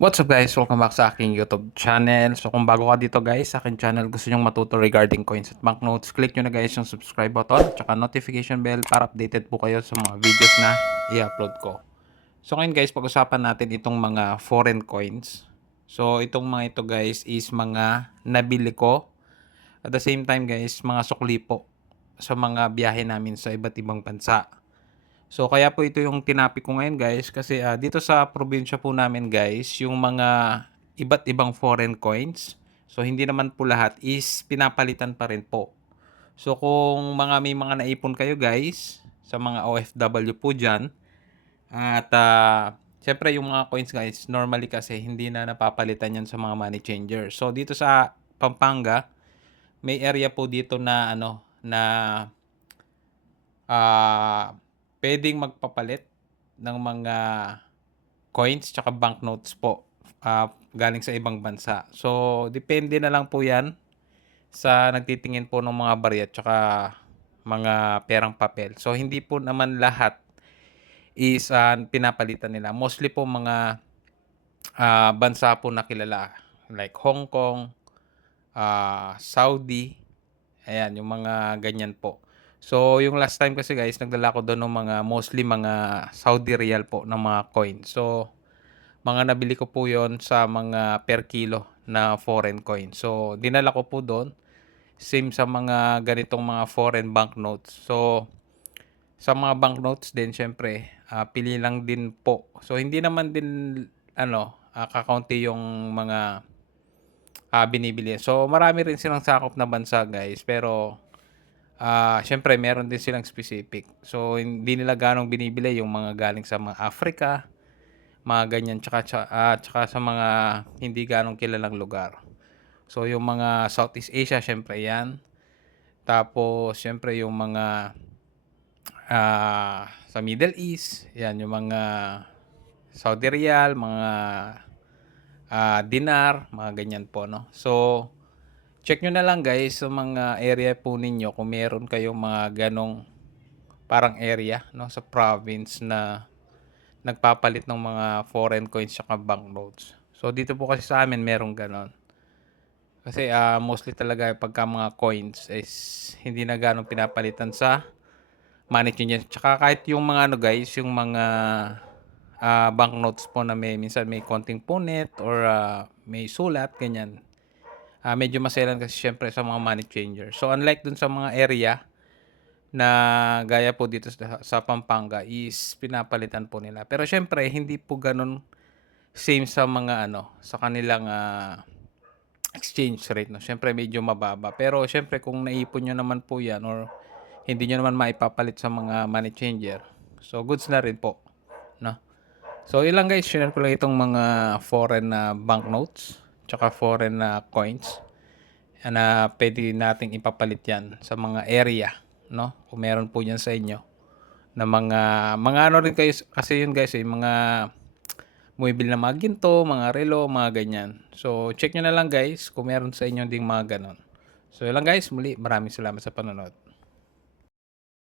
What's up guys? Welcome back sa aking YouTube channel. So kung bago ka dito guys, sa aking channel gusto nyong matuto regarding coins at banknotes, click nyo na guys yung subscribe button at notification bell para updated po kayo sa mga videos na i-upload ko. So ngayon guys, pag-usapan natin itong mga foreign coins. So itong mga ito guys is mga nabili ko. At the same time guys, mga sukli po sa mga biyahe namin sa iba't ibang bansa. So kaya po ito yung tinapik ko ngayon guys kasi dito sa probinsya po namin guys, yung mga iba't ibang foreign coins. So hindi naman po lahat is pinapalitan pa rin po. So kung may mga naipon kayo guys sa mga OFW po diyan at syempre yung mga coins guys, normally kasi hindi na napapalitan yan sa mga money changer. So dito sa Pampanga, may area po dito na na ah puwedeng magpapalit ng mga coins tsaka banknotes po, galing sa ibang bansa. So, depende na lang po 'yan sa nagtitingin po ng mga barya tsaka mga perang papel. So, hindi po naman lahat is, pinapalitan nila. Mostly po mga, bansa po na kilala like Hong Kong, Saudi, ayan yung mga ganyan po. So, yung last time kasi guys, nagdala ko dun ng mga mostly mga Saudi Riyal po na mga coin. So, mga nabili ko po yon sa mga per kilo na foreign coin. So, dinala ko po dun. Same sa mga ganitong mga foreign banknotes. So, sa mga banknotes din syempre, pili lang din po. So, hindi naman din kakaunti yung mga binibili. So, marami rin silang sakop na bansa guys, pero siyempre meron din silang specific. So, hindi nila gaanong binibili yung mga galing sa mga Africa, mga ganyan, tsaka sa mga hindi gaanong kilalang lugar. So, yung mga Southeast Asia siyempre 'yan. Tapos siyempre yung mga, sa Middle East, 'yan yung mga Saudi Riyal, mga, dinar, mga ganyan po 'no. So, check nyo na lang guys sa mga area po ninyo kung meron kayong mga ganong parang area 'no, sa province na nagpapalit ng mga foreign coins tsaka banknotes. So, dito po kasi sa amin merong gano'n. Kasi, mostly talaga pagka mga coins is hindi na gaanong pinapalitan sa money changer. Tsaka kahit yung mga guys, yung mga, banknotes po na minsan may konting punit or, may sulat ganyan. Medyo maselan kasi siyempre sa mga money changer. So, unlike dun sa mga area na gaya po dito sa Pampanga is pinapalitan po nila. Pero siyempre hindi po gano'n same sa mga sa kanilang, exchange rate 'no. Siyempre medyo mababa. Pero siyempre kung naipon niyo naman po 'yan or hindi niyo naman maipapalit sa mga money changer, so goods na rin po 'no. So yun lang guys, shinare ko lang itong mga foreign na banknotes tsaka foreign na coins na puwede nating ipapalit 'yan sa mga area 'no, kung meron po diyan sa inyo na mga rin kayo kasi yun guys, mga bumibili ng mga ginto, mga relo, mga ganyan. So, check nyo na lang guys kung meron sa inyo ding mga gano'n. So, yun lang guys. Muli, maraming salamat sa panonood.